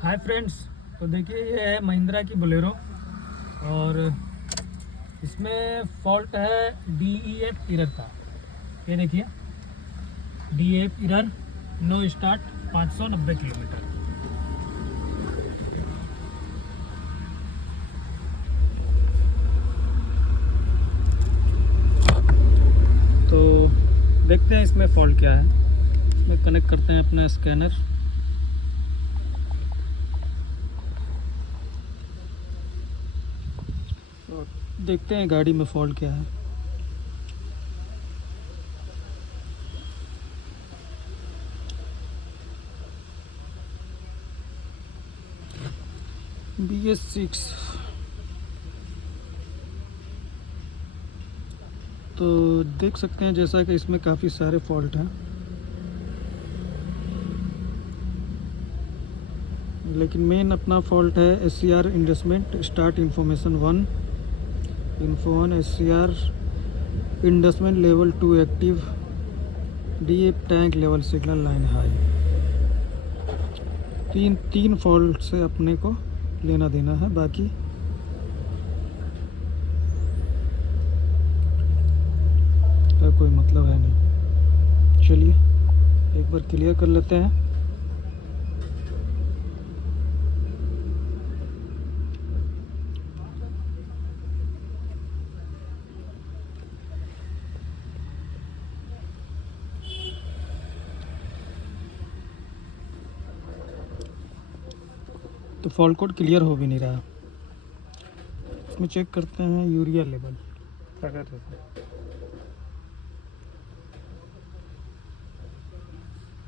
Hi friends, तो देखिए ये है महिंद्रा की बोलेरो और इसमें फॉल्ट है DEF एरर का। ये देखिए DEF error, know start, 590 kilometre. तो देखते हैं इसमें फॉल्ट क्या है। इसमें कनेक्ट करते हैं अपना स्कैनर। देखते हैं गाड़ी में फॉल्ट क्या है। BS6। तो देख सकते हैं जैसा कि इसमें काफ़ी सारे फॉल्ट हैं, लेकिन मेन अपना फॉल्ट है SCR inducement start information 1, info 1, SCR inducement level 2 active, DEF tank level signal line high. तीन फॉल्ट से अपने को लेना देना है, बाकी का कोई मतलब है नहीं। चलिए एक बार क्लियर कर लेते हैं। तो फॉल्ट कोड क्लियर हो भी नहीं रहा। इसमें चेक करते हैं यूरिया लेवल। क्या कर रहे थे?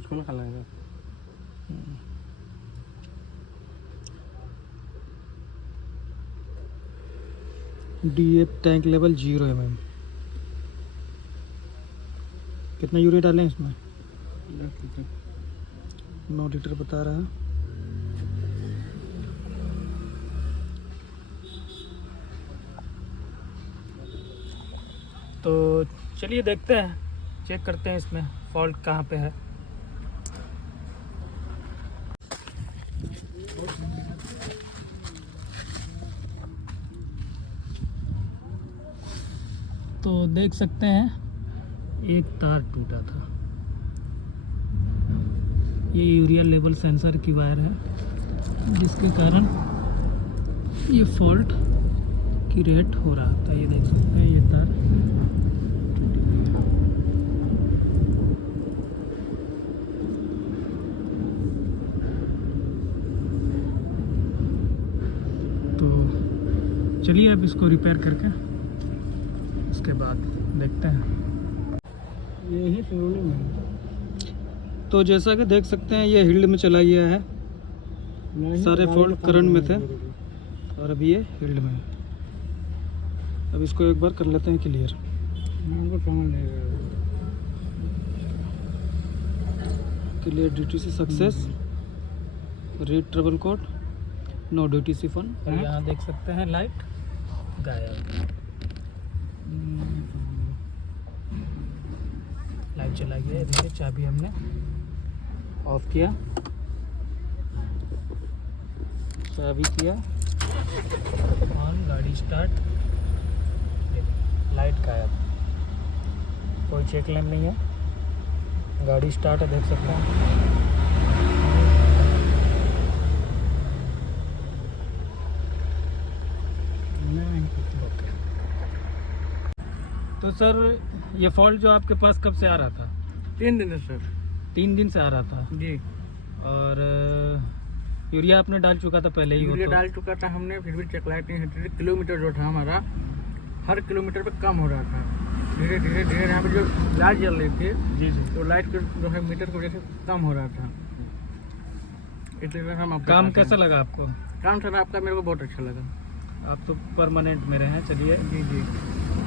इसको खा लेंगे। DEF tank level 0 mm। कितना यूरिया डालें इसमें? 9 लीटर बता रहा है। तो चलिए देखते हैं, चेक करते हैं इसमें फॉल्ट कहाँ पे है। तो देख सकते हैं एक तार टूटा था। ये यूरिया लेवल सेंसर की वायर है, जिसके कारण ये फॉल्ट की रेट हो रहा था। ये देख सकते हैं ये तार तो चलिए अब इसको रिपेयर करके उसके बाद देखते हैं। यही प्रॉब्लम है। तो जैसा कि देख सकते हैं ये हिल्ड में चला गया है। सारे फॉल्ट करंट में थे और अभी ये हिल्ड में है। अब इसको एक बार कर लेते हैं clear. Clear DTC success, read trouble code, no DTC fun. और यहाँ देख सकते हैं लाइट गायब। लाइट चला गया है। देखिए चाबी हमने ऑफ किया, चाबी किया ऑन, गाड़ी स्टार्ट, लाइट गायब, कोई चेक लैम्प नहीं है, गाड़ी स्टार्ट है, देख सकते हैं। ओके। तो सर ये फॉल्ट जो आपके पास कब से आ रहा था? 3 दिन है सर। 3 दिन से आ रहा था। जी, और यूरिया आपने डाल चुका था पहले ही? यूरिया वो तो डाल चुका था हमने, फिर भी चेक लाइट नहीं हटी। किलोमीटर जो था हमारा हर किलोमीटर पे कम हो रहा था। धीरे धीरे धीरे यहाँ पे जो लाइट जल रही थी, जी जी, तो लाइट के जो है मीटर की वजह से कम हो रहा था। इसलिए हम आपके काम पास कैसा आए। लगा आपको? काम सर आपका मेरे को बहुत अच्छा लगा। आप तो परमानेंट में रहे हैं। चलिए, जी जी,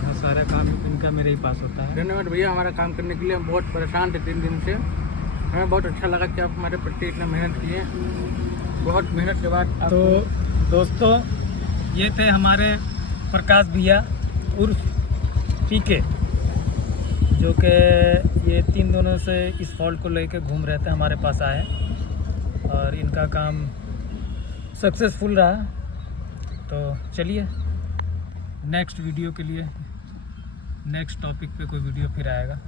हाँ, सारा काम इनका मेरे ही पास होता है। धन्यवाद भैया। हमारा काम करने के लिए हम बहुत परेशान थे 3 दिन से। हमें बहुत अच्छा लगा कि आप हमारे प्रति इतना मेहनत किए। बहुत मेहनत के बाद तो दोस्तों, ये थे हमारे प्रकाश भैया उर्फ PK, जो कि ये 3 दिनों से इस फॉल्ट को लेकर घूम रहे थे, हमारे पास आए और इनका काम सक्सेसफुल रहा। तो चलिए नेक्स्ट वीडियो के लिए नेक्स्ट टॉपिक पे कोई वीडियो फिर आएगा।